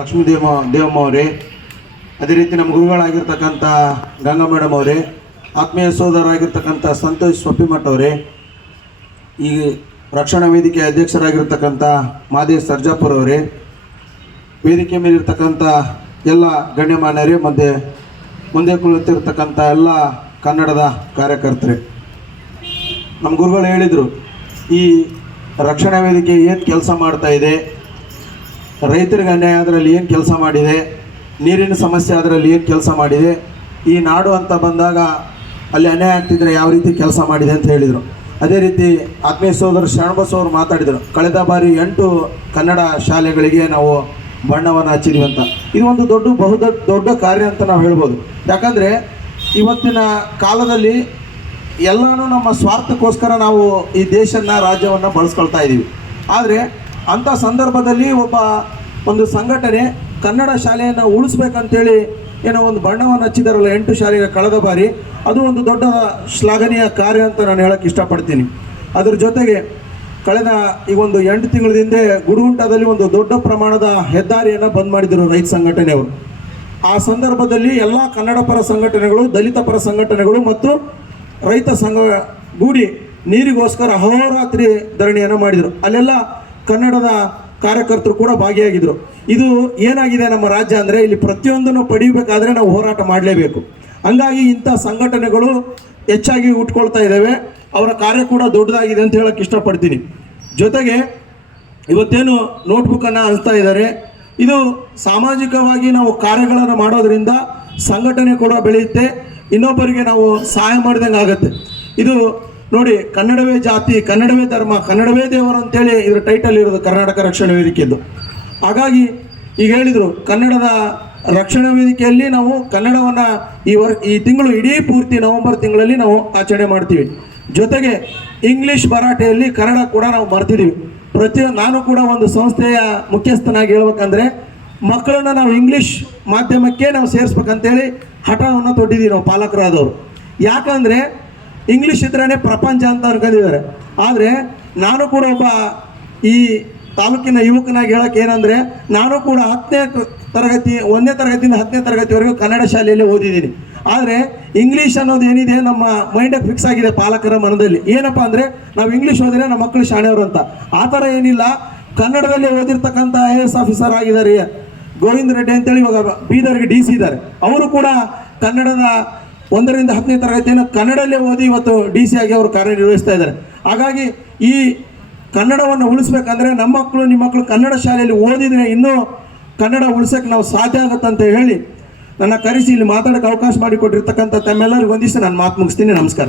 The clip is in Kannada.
ಲಕ್ಷ್ಮೀ ದೇವಮ್ಮ ಅವರೇ, ಅದೇ ರೀತಿ ನಮ್ಮ ಗುರುಗಳಾಗಿರ್ತಕ್ಕಂಥ ಗಂಗಾ ಮೇಡಮ್ ಅವರೇ, ಆತ್ಮೀಯ ಸೋದರರಾಗಿರ್ತಕ್ಕಂಥ ಸಂತೋಷ್ ಸ್ವಪ್ಪಿಮಠ್ ಅವರೇ, ಈ ರಕ್ಷಣಾ ವೇದಿಕೆ ಅಧ್ಯಕ್ಷರಾಗಿರ್ತಕ್ಕಂಥ ಮಾದೇಶ್ ಸರ್ಜಾಪುರ ಅವರೇ, ವೇದಿಕೆ ಮೇಲಿರ್ತಕ್ಕಂಥ ಎಲ್ಲ ಗಣ್ಯಮಾನ್ಯರೇ, ಮುಂದೆ ಕುಳಿತಿರ್ತಕ್ಕಂಥ ಎಲ್ಲ ಕನ್ನಡದ ಕಾರ್ಯಕರ್ತರೇ, ನಮ್ಮ ಗುರುಗಳು ಹೇಳಿದರು, ಈ ರಕ್ಷಣಾ ವೇದಿಕೆ ಏನು ಕೆಲಸ ಮಾಡ್ತಾ ಇದೆ, ರೈತರಿಗೆ ಅನ್ಯಾಯ ಅದರಲ್ಲಿ ಏನು ಕೆಲಸ ಮಾಡಿದೆ, ನೀರಿನ ಸಮಸ್ಯೆ ಅದರಲ್ಲಿ ಏನು ಕೆಲಸ ಮಾಡಿದೆ, ಈ ನಾಡು ಅಂತ ಬಂದಾಗ ಅಲ್ಲಿ ಅನ್ಯಾಯ ಆಗ್ತಿದ್ರೆ ಯಾವ ರೀತಿ ಕೆಲಸ ಮಾಡಿದೆ ಅಂತ ಹೇಳಿದರು. ಅದೇ ರೀತಿ ಆತ್ಮೀಯ ಸೋದರ ಶರಣಬಸವ ಅವರು ಮಾತಾಡಿದರು, ಕಳೆದ ಬಾರಿ 8 ಕನ್ನಡ ಶಾಲೆಗಳಿಗೆ ನಾವು ಬಣ್ಣವನ್ನು ಹಚ್ಚಿದ್ವಿ ಅಂತ. ಇದು ಒಂದು ದೊಡ್ಡ ಕಾರ್ಯ ಅಂತ ನಾವು ಹೇಳ್ಬೋದು. ಯಾಕಂದರೆ ಇವತ್ತಿನ ಕಾಲದಲ್ಲಿ ಎಲ್ಲನೂ ನಮ್ಮ ಸ್ವಾರ್ಥಕ್ಕೋಸ್ಕರ ನಾವು ಈ ದೇಶನ ರಾಜ್ಯವನ್ನು ಬಳಸ್ಕೊಳ್ತಾ ಇದ್ದೀವಿ. ಆದರೆ ಅಂಥ ಸಂದರ್ಭದಲ್ಲಿ ಒಂದು ಸಂಘಟನೆ ಕನ್ನಡ ಶಾಲೆಯನ್ನು ಉಳಿಸ್ಬೇಕಂತೇಳಿ ಏನೋ ಒಂದು ಬಣ್ಣವನ್ನು ಹಚ್ಚಿದಾರಲ್ಲ 8 ಶಾಲೆಗೆ ಕಳೆದ ಬಾರಿ, ಅದು ಒಂದು ದೊಡ್ಡ ಶ್ಲಾಘನೀಯ ಕಾರ್ಯ ಅಂತ ನಾನು ಹೇಳೋಕ್ಕೆ ಇಷ್ಟಪಡ್ತೀನಿ. ಅದ್ರ ಜೊತೆಗೆ ಕಳೆದ ಈಗ ಒಂದು 8 ತಿಂಗಳ ಹಿಂದೆ ಗುಡುಗುಂಟದಲ್ಲಿ ಒಂದು ದೊಡ್ಡ ಪ್ರಮಾಣದ ಹೆದ್ದಾರಿಯನ್ನು ಬಂದ್ ಮಾಡಿದರು ರೈತ ಸಂಘಟನೆಯವರು. ಆ ಸಂದರ್ಭದಲ್ಲಿ ಎಲ್ಲ ಕನ್ನಡ ಪರ ಸಂಘಟನೆಗಳು, ದಲಿತ ಪರ ಸಂಘಟನೆಗಳು ಮತ್ತು ರೈತ ಸಂಘ ಗೂಡಿ ನೀರಿಗೋಸ್ಕರ ಅಹೋರಾತ್ರಿ ಧರಣಿಯನ್ನು ಮಾಡಿದರು. ಅಲ್ಲೆಲ್ಲ ಕನ್ನಡದ ಕಾರ್ಯಕರ್ತರು ಕೂಡ ಭಾಗಿಯಾಗಿದ್ದರು. ಇದು ಏನಾಗಿದೆ ನಮ್ಮ ರಾಜ್ಯ ಅಂದರೆ, ಇಲ್ಲಿ ಪ್ರತಿಯೊಂದನ್ನು ಪಡೆಯಬೇಕಾದ್ರೆ ನಾವು ಹೋರಾಟ ಮಾಡಲೇಬೇಕು. ಹಂಗಾಗಿ ಇಂಥ ಸಂಘಟನೆಗಳು ಹೆಚ್ಚಾಗಿ ಉಟ್ಕೊಳ್ತಾ ಇದ್ದಾವೆ. ಅವರ ಕಾರ್ಯ ಕೂಡ ದೊಡ್ಡದಾಗಿದೆ ಅಂತ ಹೇಳೋಕ್ಕೆ ಇಷ್ಟಪಡ್ತೀನಿ. ಜೊತೆಗೆ ಇವತ್ತೇನು ನೋಟ್ಬುಕ್ಕನ್ನು ಹಂಚ್ತಾ ಇದ್ದಾರೆ, ಇದು ಸಾಮಾಜಿಕವಾಗಿ ನಾವು ಕಾರ್ಯಗಳನ್ನು ಮಾಡೋದರಿಂದ ಸಂಘಟನೆ ಕೂಡ ಬೆಳೆಯುತ್ತೆ, ಇನ್ನೊಬ್ಬರಿಗೆ ನಾವು ಸಹಾಯ ಮಾಡಿದಂಗೆ ಆಗುತ್ತೆ. ಇದು ನೋಡಿ, ಕನ್ನಡವೇ ಜಾತಿ, ಕನ್ನಡವೇ ಧರ್ಮ, ಕನ್ನಡವೇ ದೇವರು ಅಂತೇಳಿ ಇದರ ಟೈಟಲ್ ಇರೋದು ಕರ್ನಾಟಕ ರಕ್ಷಣಾ ವೇದಿಕೆಯದ್ದು. ಹಾಗಾಗಿ ಈಗ ಹೇಳಿದರು, ಕನ್ನಡದ ರಕ್ಷಣಾ ವೇದಿಕೆಯಲ್ಲಿ ನಾವು ಕನ್ನಡವನ್ನು ಈ ತಿಂಗಳು ಇಡೀ ಪೂರ್ತಿ ನವೆಂಬರ್ ತಿಂಗಳಲ್ಲಿ ನಾವು ಆಚರಣೆ ಮಾಡ್ತೀವಿ. ಜೊತೆಗೆ ಇಂಗ್ಲೀಷ್ ಭರಾಟೆಯಲ್ಲಿ ಕನ್ನಡ ಕೂಡ ನಾವು ಮರ್ತಿದ್ದೀವಿ. ನಾನು ಕೂಡ ಒಂದು ಸಂಸ್ಥೆಯ ಮುಖ್ಯಸ್ಥನಾಗಿ ಹೇಳ್ಬೇಕಂದ್ರೆ, ಮಕ್ಕಳನ್ನು ನಾವು ಇಂಗ್ಲೀಷ್ ಮಾಧ್ಯಮಕ್ಕೆ ನಾವು ಸೇರಿಸ್ಬೇಕಂತೇಳಿ ಹಠವನ್ನು ತೊಟ್ಟಿದ್ದೀವಿ ನಾವು ಪಾಲಕರಾದವರು. ಯಾಕಂದರೆ ಇಂಗ್ಲೀಷ್ ಇದ್ರೇ ಪ್ರಪಂಚ ಅಂತ ಅನ್ಕೊಂಡಿದ್ದಾರೆ. ಆದರೆ ನಾನು ಕೂಡ ಒಬ್ಬ ಈ ತಾಲೂಕಿನ ಯುವಕನಾಗಿ ಹೇಳೋಕೆ ಏನಂದರೆ, ನಾನು ಕೂಡ 1ನೇ ತರಗತಿಯಿಂದ 10ನೇ ತರಗತಿವರೆಗೂ ಕನ್ನಡ ಶಾಲೆಯಲ್ಲಿ ಓದಿದ್ದೀನಿ. ಆದರೆ ಇಂಗ್ಲೀಷ್ ಅನ್ನೋದು ಏನಿದೆ ನಮ್ಮ ಮೈಂಡಿಗೆ ಫಿಕ್ಸ್ ಆಗಿದೆ ಪಾಲಕರ ಮನದಲ್ಲಿ. ಏನಪ್ಪ ಅಂದರೆ, ನಾವು ಇಂಗ್ಲೀಷ್ ಓದಿದ್ರೆ ನಮ್ಮ ಮಕ್ಕಳು ಶಾಣೆಯವರು ಅಂತ. ಆ ಥರ ಏನಿಲ್ಲ. ಕನ್ನಡದಲ್ಲಿ ಓದಿರ್ತಕ್ಕಂಥ IAS ಆಫೀಸರ್ ಆಗಿದ್ದಾರೆ ಗೋವಿಂದ ರೆಡ್ಡಿ ಅಂತೇಳಿ, ಇವಾಗ ಬೀದರ್ಗೆ DC ಇದ್ದಾರೆ. ಅವರು ಕೂಡ ಕನ್ನಡದ 1ರಿಂದ 10ನೇ ತರಗತಿಯನ್ನು ಕನ್ನಡಲ್ಲೇ ಓದಿ ಇವತ್ತು DC ಆಗಿ ಅವರು ಕಾರ್ಯನಿರ್ವಹಿಸ್ತಾ ಇದ್ದಾರೆ. ಹಾಗಾಗಿ ಈ ಕನ್ನಡವನ್ನು ಉಳಿಸ್ಬೇಕಂದ್ರೆ ನಮ್ಮ ಮಕ್ಕಳು, ನಿಮ್ಮ ಮಕ್ಕಳು ಕನ್ನಡ ಶಾಲೆಯಲ್ಲಿ ಓದಿದರೆ ಇನ್ನೂ ಕನ್ನಡ ಉಳಿಸೋಕ್ಕೆ ನಾವು ಸಾಧ್ಯ ಆಗುತ್ತಂತ ಹೇಳಿ ನನ್ನ ಕರೆಸಿ ಇಲ್ಲಿ ಮಾತಾಡೋಕ್ಕೆ ಅವಕಾಶ ಮಾಡಿಕೊಟ್ಟಿರ್ತಕ್ಕಂಥ ತಮ್ಮೆಲ್ಲರಿಗೂ ವಂದಿಸಿ ನಾನು ಮಾತು ಮುಗಿಸ್ತೀನಿ. ನಮಸ್ಕಾರ.